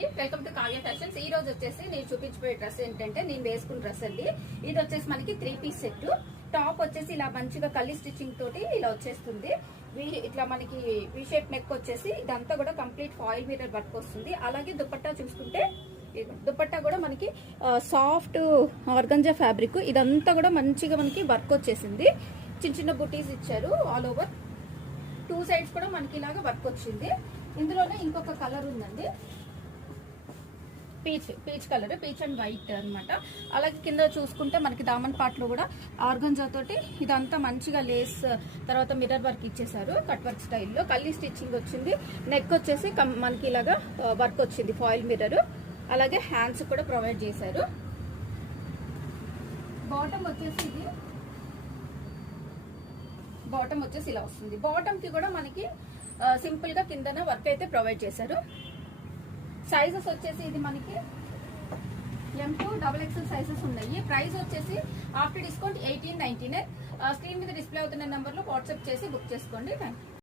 Welcome to Kavya fashions. ఈ రోజు వచ్చేసి నేను చూపించబోయే డ్రెస్ ఏంటంటే నేను వేసుకున్న డ్రెస్ అండి. ఇది వచ్చేసి మనకి 3 పీస్ సెట్. టాప్ వచ్చేసి ఇలా మంచిగా కల్లి స్టిచ్చింగ్ తోటి ఇలా వచ్చేస్తుంది. ఇట్లా మనకి వి షేప్ నెక్ వచ్చేసి ఇదంతా కూడా కంప్లీట్ ఫాయిల్ మిర్రర్ వర్క్ వస్తుంది. అలాగే దుపట్టా చూసుకుంటే దుపట్టా కూడా మనకి సాఫ్ట్ ఆర్గంజా ఫ్యాబ్రిక్, ఇదంతా కూడా మంచిగా మనకి వర్క్ వచ్చేసింది. చిన్న చిన్న బుటీస్ ఇచ్చారు ఆల్ ఓవర్. 2 సైడ్స్ కూడా మనకి ఇలాగా వర్క్ వచ్చింది. ఇందులోనే ఇంకొక కలర్ ఉందండి, peach colour, peach and white అన్నమాట. అలాగే కింద చూసుకుంటే మనకి దామన్ పార్ట్ లో కూడా ఆర్గంజా తోటి ఇదంతా మంచిగా లేస్ తర్వాత మిర్రర్ వర్క్ ఇచ్చేసారు. కట్ వర్క్ స్టైల్లో కల్లీ స్టిచ్చింగ్ వచ్చింది. నెక్ వచ్చేసి మనకి ఇలాగా వర్క్ వచ్చింది ఫాయిల్ మిర్రర్. అలాగే హ్యాండ్స్ కూడా ప్రొవైడ్ చేశారు. బాటమ్ వచ్చేసి ఇలా వస్తుంది. బాటమ్ కి కూడా మనకి సింపుల్ గా కిందన వర్క్ అయితే ప్రొవైడ్ చేశారు. సైజెస్ వచ్చేసి ఇది మనకి M2 XXL సైజెస్ ఉన్నాయి. ప్రైస్ వచ్చేసి ఆఫ్టర్ డిస్కౌంట్ 1899. స్క్రీన్ మీద డిస్ప్లే అవుతున్న నెంబర్లో వాట్సాప్ చేసి బుక్ చేసుకోండి. Thank you.